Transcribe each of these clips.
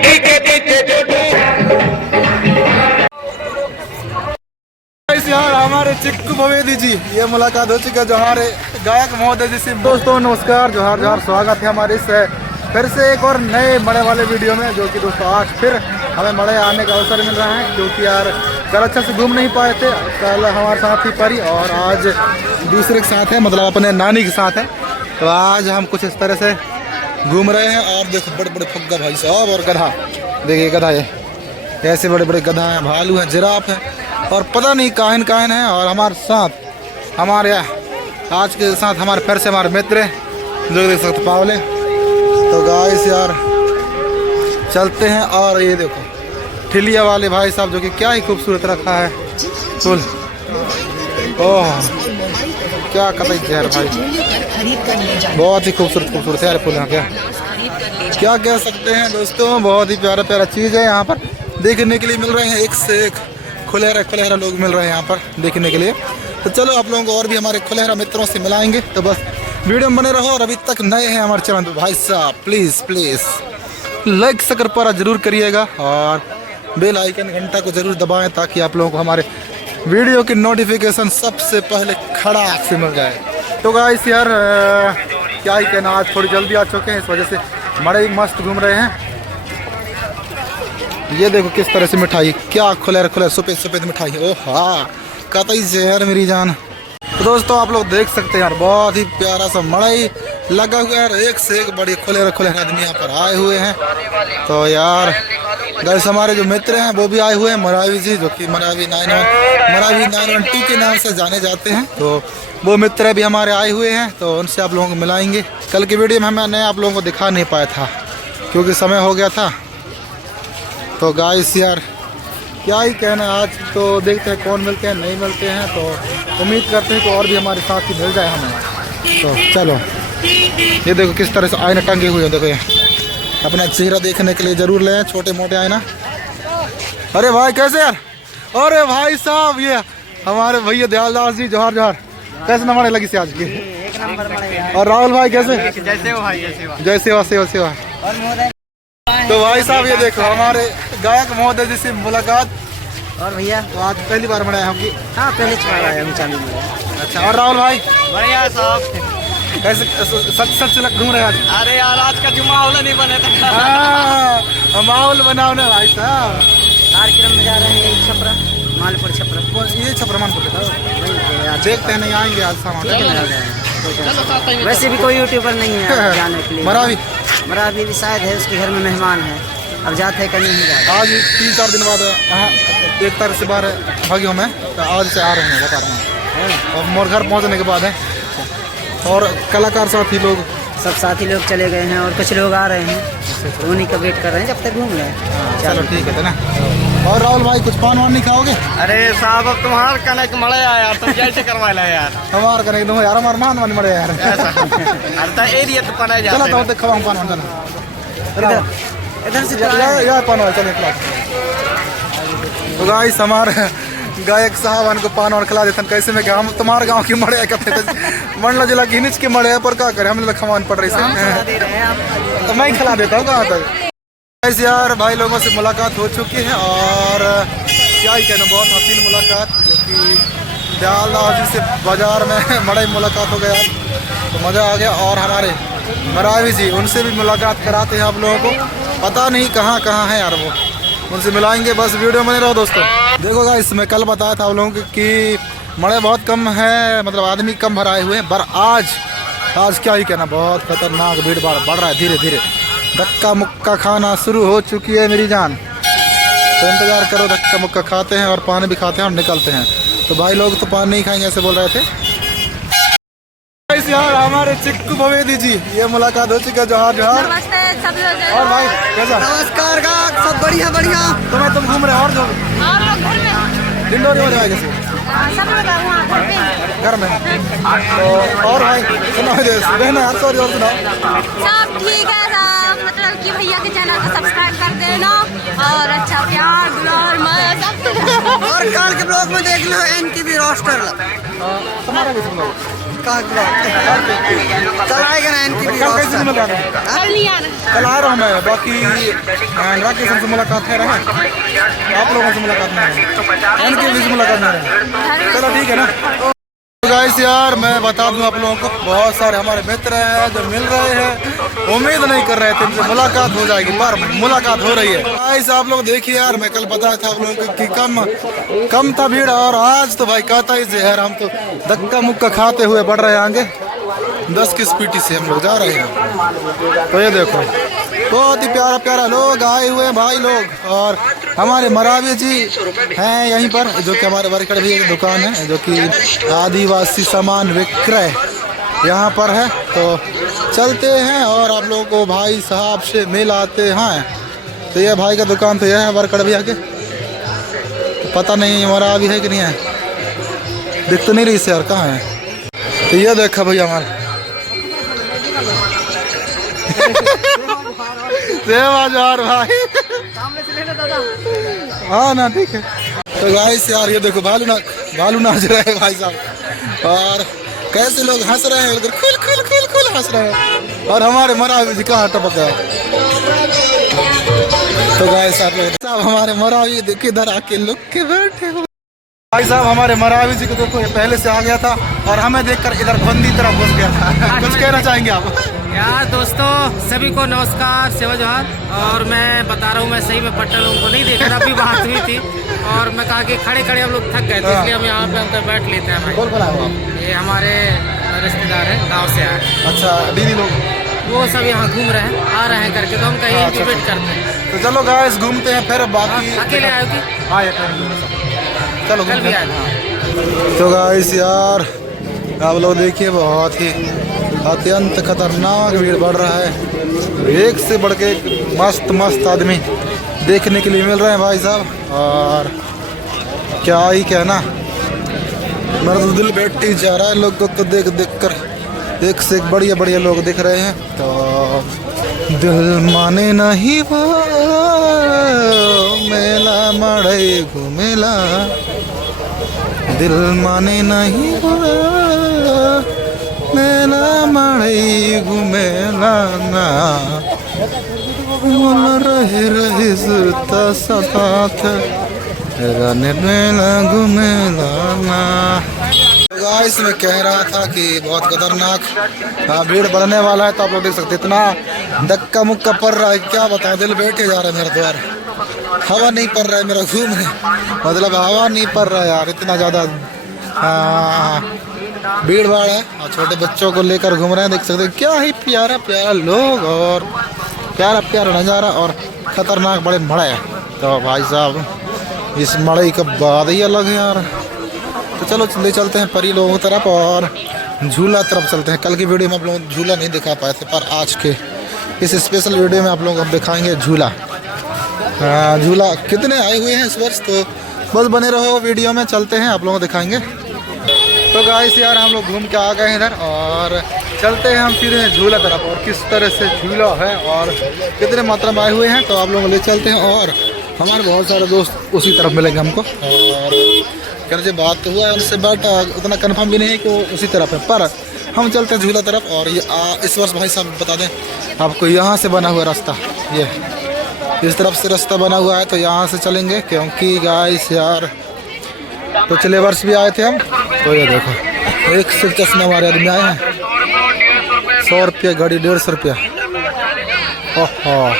चोटी के पीछे चोटी। यार हमारे चिक्कू भवेदी जी ये मुलाकात हो चुकी है जो हमारे गायक महोदय जी से। दोस्तों नमस्कार, जोहार जोहार, स्वागत है हमारे इस फिर से एक और नए मड़े वाले वीडियो में। जो कि दोस्तों आज फिर हमें मड़े आने का अवसर मिल रहा है, क्योंकि यार कल अच्छा से घूम नहीं पाए थे। कल हमारे साथ ही परी और आज दूसरे के साथ है, मतलब अपने नानी के साथ है। तो आज हम कुछ इस तरह से घूम रहे हैं। और देखो बड़े बड़े फुग्गा भाई साहब, और गधा देखिए, गधा ये ऐसे बड़े बड़े गधा हैं, भालू हैं, जिराफ हैं और पता नहीं काहिन काहिन है। और हमारे साथ हमारे आज के साथ हमारे फिर से हमारे मित्र जो देख सकते पावले। तो गाइस यार चलते हैं। और ये देखो ठिलिया वाले भाई साहब जो कि क्या ही खूबसूरत रखा है फूल। ओह क्या कतई जहर भाई, बहुत ही खूबसूरत खूबसूरत है फूल। यहाँ क्या कह सकते हैं दोस्तों, बहुत ही प्यारा प्यारा चीज़ है यहाँ पर देखने के लिए मिल रहे हैं। एक से एक खुलेरा लोग मिल रहे हैं यहाँ पर देखने के लिए। तो चलो आप लोगों को और भी हमारे खुलेरा मित्रों से मिलाएंगे। तो बस वीडियो में बने रहो। और अभी तक नए हैं हमारे चैनल तो भाई साहब प्लीज़ लाइक सकर पर जरूर करिएगा और बेल आइकन घंटा को ज़रूर दबाएं, ताकि आप लोगों को हमारे वीडियो की नोटिफिकेशन सबसे पहले खड़ाक से मिल जाए। तो गाइस यार क्या ही कहना, आज थोड़ी जल्दी आ चुके हैं, इस वजह से बड़े ही मस्त घूम रहे हैं। ये देखो किस तरह से मिठाई, क्या खुले सफ़ेद मिठाई। ओह हाँ कतई जहर मेरी जान। तो दोस्तों आप लोग देख सकते हैं यार, बहुत ही प्यारा सा मड़ई लगा हुआ है। यार एक से एक बड़ी खुले आदमी यहाँ पर आए हुए हैं। तो यार गाइस हमारे जो मित्र हैं वो भी आए हुए हैं, मरावी जी, जो कि मरावी 912 के नाम से जाने जाते हैं। तो वो मित्र भी हमारे आए हुए हैं, तो उनसे आप लोगों को मिलाएंगे। कल की वीडियो में मैंने आप लोगों को दिखा नहीं पाया था क्योंकि समय हो गया था। तो गाइस यार क्या ही कहना, आज तो देखते हैं कौन मिलते हैं नहीं मिलते हैं। तो उम्मीद करते हैं कि और भी हमारे साथ ही मिल जाए हमें। तो चलो ये देखो किस तरह से आईना टंगे हुए हैं। देखो ये अपना चेहरा देखने के लिए ज़रूर लें, छोटे मोटे आईना। अरे भाई कैसे यार, अरे भाई साहब ये हमारे भैया दयालदास जी, जोहार जोहार। कैसे नंबर लगी से आज की? एक नंबर। और राहुल भाई कैसे? जैसे हो भाई, जय सेवा सेवा सेवा। तो भाई साहब ये देखो हमारे गायक महोदय जी से मुलाकात। और भैया तो आज पहली बार बनाया हम की? हाँ पहले चला आया हम चालू में। अच्छा और राहुल भाई बढ़िया साहब, कैसे सच घूम रहे हैं आज? अरे यार आज का जो माहौल नहीं बने था। माहौल बनाओ ना भाई साहब। कार्यक्रम में जा रहे हैं यही छपरा, मालपुर छपरा। ये छपरा मानपुर देखते हैं, नहीं आएंगे आज सामान। वैसे भी कोई यूट्यूबर नहीं है जाने के लिए। मरावी भी शायद है, उसके घर में मेहमान है, अब जाते हैं कहीं नहीं जाते। आज 3-4 दिन बाद एक तारीख से बाहर भागी हूँ मैं, तो आज से आ रहे हैं बता रहा हूँ। और मोर घर पहुँचने के बाद है। और कलाकार साथी लोग सब साथी लोग चले गए हैं और कुछ लोग आ रहे हैं, तो उन्हीं का वेट कर रहे हैं जब तक घूम रहे हैं। चलो ठीक है ना। और राहुल भाई कुछ पान वान नहीं खाओगे? अरे साहब अब तुम्हारा कनेक्ट मड़े यार, तुम कैसे करवा ला यार? हमारा कनेक्ट तुम यार, हमारा मान मान मरे यार। अरे तो एरिया तो पड़ा जाता है। चलो तो खवाऊं पान वान, चलो इधर से यार पान वान चलो खिला। तो गाइस हमारे गायक साहब उनको पान और खिला देते हैं। कैसे में हम तुम्हारे गांव की मड़े कहते थे, मंडला जिला घिनिच के मड़े पर क्या करें, हम खवान पड़ रही से। तो मैं खिला देता हूँ कहाँ तक। ऐसे यार भाई लोगों से मुलाकात हो चुकी है और क्या ही कहना, बहुत हसीन मुलाकात, जो कि दयालदास जी से बाजार में बड़ा ही मुलाकात हो गया, तो मज़ा आ गया। और हमारे मरावी जी, उनसे भी मुलाकात कराते हैं आप लोगों को। पता नहीं कहाँ है यार, वो उनसे मिलाएंगे। बस वीडियो में रहो दोस्तों। देखो गाइस मैं कल बताया था आप लोगों को कि मड़े बहुत कम है, मतलब आदमी कम भर आए हुए हैं, पर आज क्या ही कहना, बहुत खतरनाक भीड़ भाड़ बढ़ रहा है धीरे धीरे। धक्का मुक्का खाना शुरू हो चुकी है मेरी जान। तो इंतज़ार करो, धक्का मुक्का खाते हैं और पानी भी खाते हैं और निकलते हैं। तो भाई लोग तो पानी नहीं खाएंगे ऐसे बोल रहे थे यार। हमारे चिक्कू भवेदी जी ये मुलाकात हो चुकी है, जोहार जोहार। नमस्ते सब लोग। और भाई कैसा? नमस्कार का सब बढ़िया। तुम घूम रहे और जो डिंडोरी हो रहा है जैसे सब लोग वहाँ घर में। तो और भाई सुनाओ रहना यार, सॉरी और सुनाओ। सब ठीक है सब, मतलब कि भैया के चैनल को सब्सक्राइब कर देना और अच्छा प्यार दुलार सब और कल के ब्लॉग में देख लो एनटीवी रोस्टर तुम्हारा किस ब्लॉग कल आएगा ना एनटीवी कल कैसे रोस्टर। मिला रहा कल नहीं आना कल आ रहा हूँ मैं बाकी राकेश से मुलाकात है रहा आप लोगों से मुलाकात नहीं है इनके भी से मुलाकात नहीं है चलो ठीक है ना। गाइस यार मैं बता दूं आप लोगों को बहुत सारे हमारे मित्र हैं जो मिल रहे हैं उम्मीद नहीं कर रहे थे इनसे मुलाकात हो जाएगी पर मुलाकात हो रही है। गाइस आप लोग देखिए यार मैं कल बताया था आप लोगों को कि कम था भीड़ और आज तो भाई कहता ही जहर हम तो धक्का मुक्का खाते हुए बढ़ रहे हैं आगे 10 की स्पीड से हम लोग जा रहे हैं। तो ये देखो बहुत ही प्यारा प्यारा लोग आए हुए हैं भाई लोग और हमारे मरावी जी हैं यहीं पर जो कि हमारे वर्कड़ भी एक दुकान है जो कि आदिवासी सामान विक्रय यहाँ पर है। तो चलते हैं और आप लोगों को भाई साहब से मिलाते हैं। तो ये भाई का दुकान तो यह है वर्कड़ भी आके पता नहीं मरावी है कि नहीं है दिख तो नहीं रही से यार कहाँ है। तो ये देखा भैया हमारे सेवाजार भाई हाँ ना ठीक है। तो गाइस यार ये देखो भालू नाच रहे हैं भाई साहब और कैसे लोग हंस रहे हैं उधर खुल खुल खुल खुल हंस रहे हैं और हमारे मरावी जी कहाँ टपक गए। तो गाइस आप लोग साहब हमारे मरावी देखिए इधर आके लुक के बैठे हो भाई साहब हमारे मरावी जी को देखो ये पहले से आ गया था और हमें देखकर इधर बंदी तरफ घुस गया था। कुछ कहना चाहेंगे आप? यार दोस्तों सभी को नमस्कार सेवा जोहार। और मैं बता रहा हूँ मैं सही में पट्टा लोगों को नहीं देखा था अभी बात हुई थी और मैं कहा कि खड़े खड़े हम लोग थक गए थे इसलिए हम यहाँ पे अंदर बैठ लेते हैं भाई। कौन कौन आए हो आप? ये हमारे रिश्तेदार हैं गांव से आए अच्छा दीदी लोग वो सब यहाँ घूम रहे हैं आ रहे हैं करके तो हम कहीं इनकी वेट करते हैं। तो चलो गाइस घूमते हैं फिर बाकी अकेले आए हो कि हाँ चलो कल भी आए थे? तो गाइस यार आप लोग देखिए बहुत ही अत्यंत खतरनाक भीड़ बढ़ रहा है एक से बढ़ के मस्त मस्त आदमी देखने के लिए मिल रहे हैं भाई साहब और क्या ही कहना मेरा तो दिल बैठ ही जा रहा है लोगों को देख देख कर एक से एक बढ़िया बढ़िया लोग दिख रहे हैं। तो दिल माने नहीं वो मेला मड़े घूमेला दिल माने नहीं वो मेला मड़े घूमेला ना रहे रहे सुरता साथ राने मेला घूमेला ना। गाइस मैं कह रहा था कि बहुत खतरनाक भीड़ बढ़ने वाला है। तो आप लोग देख सकते इतना धक्का मुक्का पड़ रहा है क्या बताऊं दिल बैठे जा रहा है मेरा द्वार हवा नहीं पड़ रहा है मेरा घूमने मतलब हवा नहीं पड़ रहा है यार इतना ज़्यादा भीड़ भाड़ है और छोटे बच्चों को लेकर घूम रहे हैं देख सकते हैं क्या ही प्यारा प्यारा लोग और प्यारा प्यारा नज़ारा और खतरनाक बड़े मड़े हैं। तो भाई साहब इस मड़ई का बात ही अलग है यार। तो चलो ले चलते हैं परी लोगों की तरफ और झूला तरफ चलते हैं। कल की वीडियो में आप लोग झूला नहीं दिखा पाए थे पर आज के इस स्पेशल वीडियो में आप लोग हम दिखाएंगे झूला। झूला कितने आए हुए हैं इस वर्ष तो बस बने रहो वीडियो में चलते हैं आप लोगों को दिखाएंगे। तो गाइस यार हम लोग घूम के आ गए हैं इधर और चलते हैं हम सीधे झूला तरफ और किस तरह से झूला है और कितने मात्रा में आए हुए हैं तो आप लोगों को ले चलते हैं। और हमारे बहुत सारे दोस्त उसी तरफ मिलेंगे हमको और कहने से बात तो हुआ है उनसे बट उतना कंफर्म भी नहीं है कि वो उसी तरफ है पर हम चलते हैं झूला तरफ। और ये इस वर्ष भाई साहब बता दें आपको यहाँ से बना हुआ रास्ता ये इस तरफ से रास्ता बना हुआ है तो यहाँ से चलेंगे क्योंकि गाइस यार तो पिछले वर्ष भी आए थे हम। तो ये देखो एक सिर्फ चश्मे हमारे आदमी आए हैं 100 रुपये गाड़ी 150 रुपया। ओहो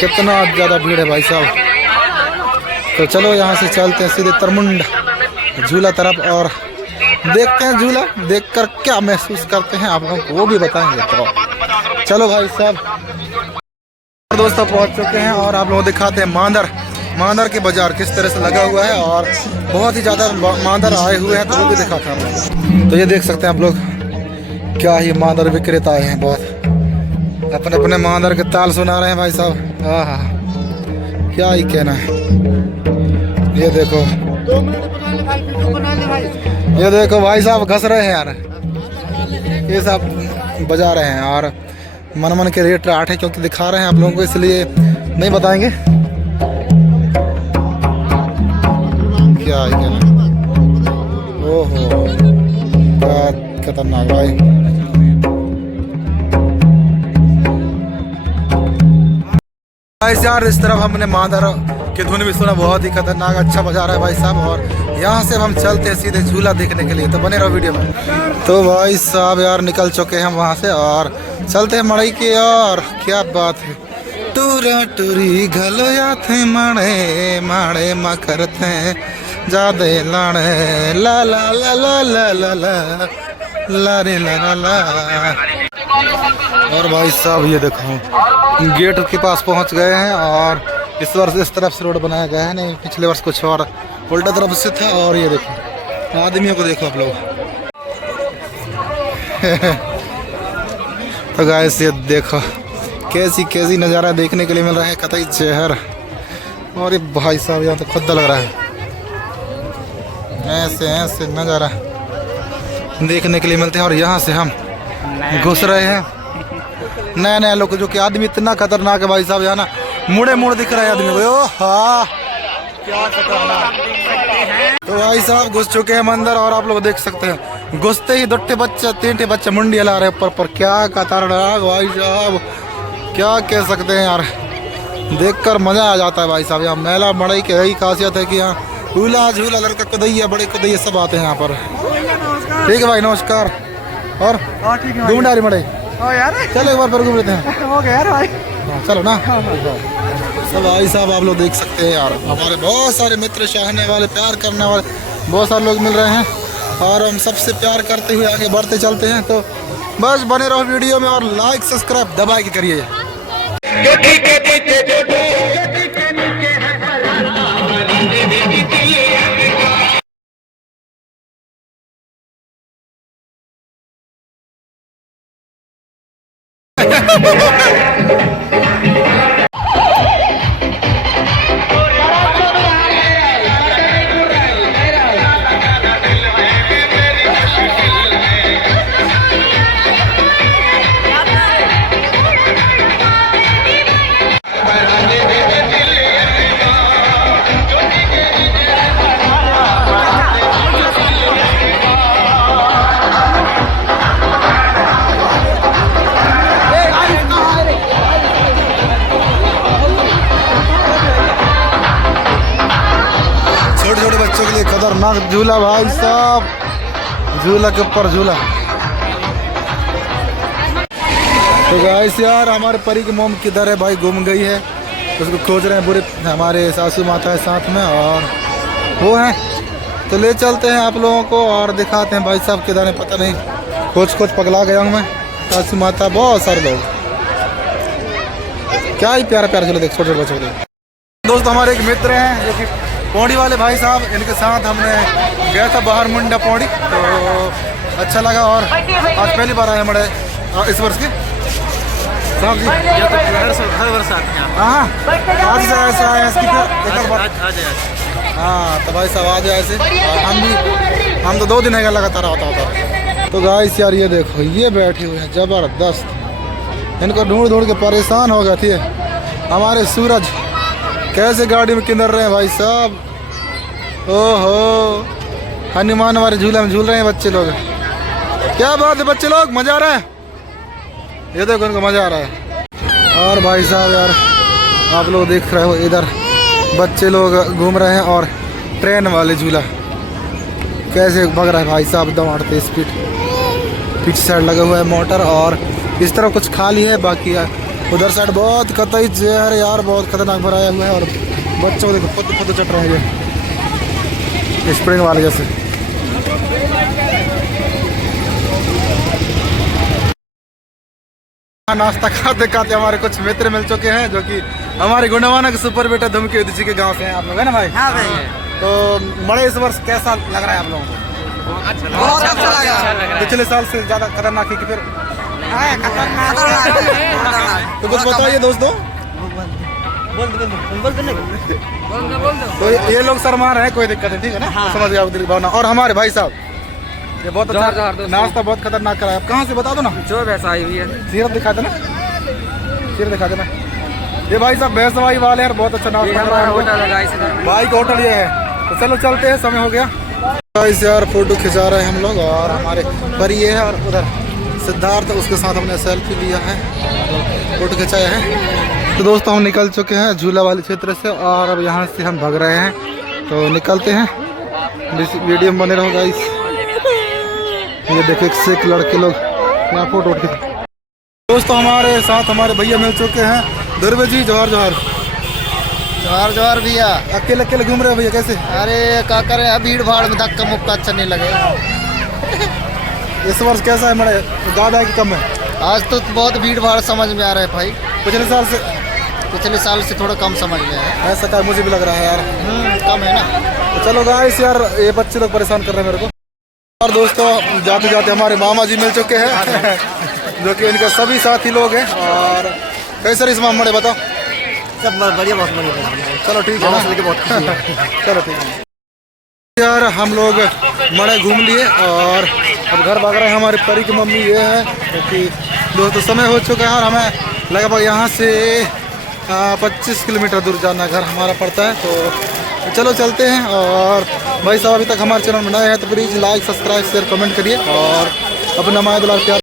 कितना ज़्यादा भीड़ है भाई साहब। तो चलो यहाँ से चलते हैं सीधे तरमुंड झूला तरफ और देखते हैं झूला देखकर क्या महसूस करते हैं आप लोगों को वो भी बताएंगे। तो चलो भाई साहब दोस्तों पहुँच चुके हैं और आप लोग दिखाते हैं मांदर के बाजार किस तरह से लगा हुआ है और बहुत ही ज़्यादा मांदर आए हुए हैं तो वो भी दिखाते हैं आप लोग। तो ये देख सकते हैं आप लोग क्या ही मांदर विक्रेता आए हैं बहुत अपने अपने मांदर के ताल सुना रहे हैं भाई साहब। हाँ क्या ही कहना है। ये देखो भाई साहब घस रहे हैं यार ये सब बजा रहे हैं और मन के रेट 8 है क्योंकि दिखा रहे हैं आप लोगों को इसलिए नहीं बताएंगे। क्या है क्या। ओहो क्या खतरनाक भाई। यार इस तरफ हमने मादर की धुन भी सुना, बहुत ही खतरनाक अच्छा बजा रहा है भाई साहब। और यहाँ से हम चलते हैं सीधे झूला देखने के लिए, तो बने रहो वीडियो में। तो भाई साहब यार निकल चुके हैं हम वहाँ से और चलते हैं मड़ई की। और क्या बात है, टूरा टूरी घलोया थे माड़े माड़े मा करते जादे लाड़े ला ला ला ला ला ला ला ला रे ला ला ला। और भाई साहब ये देखो गेट के पास पहुंच गए हैं। और इस वर्ष इस तरफ से रोड बनाया गया है, नहीं पिछले वर्ष कुछ और उल्टा तरफ से था। और ये देखो आदमियों को देखो आप लोग। तो गाइस ये देखो कैसी कैसी नज़ारा देखने के लिए मिल रहा है, कतई शहर। और ये भाई साहब यहाँ तो खुदा लग रहा है, ऐसे ऐसे नज़ारा देखने के लिए मिलते हैं। और यहाँ से हम घुस रहे हैं नया नया लोग, जो कि आदमी इतना खतरनाक है भाई साहब। यहाँ ना मुड़े मुड़ दिख रहा है आदमी को। ओ हाँ क्या खतरनाक। तो भाई साहब घुस चुके हैं अंदर और आप लोग देख सकते हैं घुसते ही 2 बच्चे मुंडी हिला रहे ऊपर पर। क्या खतरनाक भाई साहब, क्या कह सकते हैं यार, देखकर मजा आ जाता है भाई साहब। यहाँ मेला मड़ई की यही खासियत है कि यहाँ झूला झूला लड़का कुदैया बड़े कुदैया सब आते हैं यहाँ पर। ठीक है भाई नमस्कार। और घूम डारी मड़ई यार चलो एक बार फिर घूम लेते हैं। हो गया यार भाई, चलो ना। सब भाई साहब आप लोग देख सकते हैं यार, हमारे बहुत सारे मित्र चाहने वाले प्यार करने वाले बहुत सारे लोग मिल रहे हैं। और हम सबसे प्यार करते हुए आगे बढ़ते चलते हैं। तो बस बने रहो वीडियो में और लाइक सब्सक्राइब दबा के करिए। खतरनाक झूला भाई साहब, झूला के ऊपर झूला। तो गाइस यार हमारे परी की मोम किधर है भाई, गुम गई है, उसको खोज रहे हैं पूरे हमारे सासू माता है साथ में और वो है। तो ले चलते हैं आप लोगों को और दिखाते हैं भाई साहब किधर है, पता नहीं, खोज खोज पगला गया हूँ मैं। सासू माता बहुत सारे लोग, क्या ही प्यारा प्यारा झूला देख छोटे छोटे बच्चों को। दोस्तों हमारे एक मित्र हैं जो कि पौड़ी वाले भाई साहब, इनके साथ हमने गया था बाहर मुंडा पौड़ी, तो अच्छा लगा। और आज पहली बार आए हमारे इस वर्ष के साहब जी। हर वर्ष आते हैं। हाँ आज से ऐसा आया इसकी हाँ, तो भाई साहब आज ऐसे हम तो 2 दिन है लगातार आता होता। तो गाइस यार ये देखो ये बैठे हुए हैं ज़बरदस्त, इनको ढूंढ ढूंढ के परेशान हो गए थे हमारे सूरज। कैसे गाड़ी में किंदर रहे हैं भाई साहब। ओहो हनुमान हमारे झूला में झूल रहे हैं बच्चे लोग। क्या बात है बच्चे लोग, मजा आ रहा है, ये देखो उनको मजा आ रहा है। और भाई साहब यार आप लोग देख रहे हो इधर बच्चे लोग घूम रहे हैं और ट्रेन वाले झूला कैसे भग रहा है भाई साहब, दौड़ते स्पीड। पीछे साइड लगा हुआ है मोटर और इस तरफ कुछ खाली है, बाकी है उधर साइड बहुत कतई जहर यार, बहुत खतरनाक भराया हुआ है। और बच्चों को देखो खुद खुद चट रहे हैं स्प्रिंग वाले जैसे। नाश्ता खाते खाते हमारे कुछ मित्र मिल चुके हैं जो कि हमारे गुणवाना के सुपर बेटा धुमकी जी के गांव से हैं आप लोग, है ना भाई? हाँ भाई। तो बड़े इस वर्ष कैसा लग रहा है आप लोगों को? बहुत अच्छा लगा। पिछले साल से ज्यादा खतरनाक है कि फिर? तो कुछ बताइए दोस्तों। तो ये लोग शर्मा रहे हैं, कोई दिक्कत नहीं, ठीक है ना? समझ गया दिल भावना। और हमारे भाई साहब ये बहुत अच्छा नाश्ता बहुत खतरनाक कराया। आप कहाँ से बता दो ना, जो वैसा आई हुई है, सीरत दिखा देना, सीरत दिखा देना। ये भाई साहब भैंसवाई वाले हैं, बहुत अच्छा नाश्ता भाई का होटल ये है। तो चलो चलते हैं, समय हो गया। गाइस यार फोटो खिंचा रहे हैं हम लोग और हमारे पर ये है और उधर सिद्धार्थ, उसके साथ हमने सेल्फी लिया है, फोटो खिंचाया है। तो दोस्तों हम निकल चुके हैं झूला वाले क्षेत्र से और अब यहाँ से हम भाग रहे हैं, तो निकलते हैं। वीडियो में बने रहो गाइस। ये देखो एक से एक लड़के लोग यहाँ फोटो उठ के। दोस्तों हमारे साथ हमारे भैया मिल चुके हैं। दुर्वे जी जोहार जोहार। जोहार जोहार भैया। अकेले अकेले घूम रहे हैं भैया, कैसे? अरे क्या करे, भीड़ भाड़ में धक्का मुक्का अच्छा नहीं लगे। इस वर्ष कैसा है मेरे, ज़्यादा है कि कम है? आज तो बहुत भीड़ भाड़ समझ में आ रहा है भाई। पिछले साल से थोड़ा कम समझ में आया। ऐसा क्या, मुझे भी लग रहा है यार कम है ना। तो चलो गाइस यार, ये बच्चे लोग परेशान कर रहे हैं मेरे को। और दोस्तों जाते जाते हमारे मामा जी मिल चुके हैं जो कि इनके सभी साथी लोग हैं। और कैसे रही मामा ने बताओ? सब बढ़िया, बहुत बढ़िया। चलो ठीक है ना, चलो ठीक है यार। हम लोग मड़े घूम लिए और अब घर भाग रहे हैं। हमारी परी की मम्मी ये है, क्योंकि दोस्तों समय हो चुका है और हमें लगभग यहाँ से 25 किलोमीटर दूर जाना घर हमारा पड़ता है। तो चलो चलते हैं। और भाई साहब अभी तक हमारे चैनल में नए हैं तो please like subscribe share comment करिए और अपना माया दुलार प्यार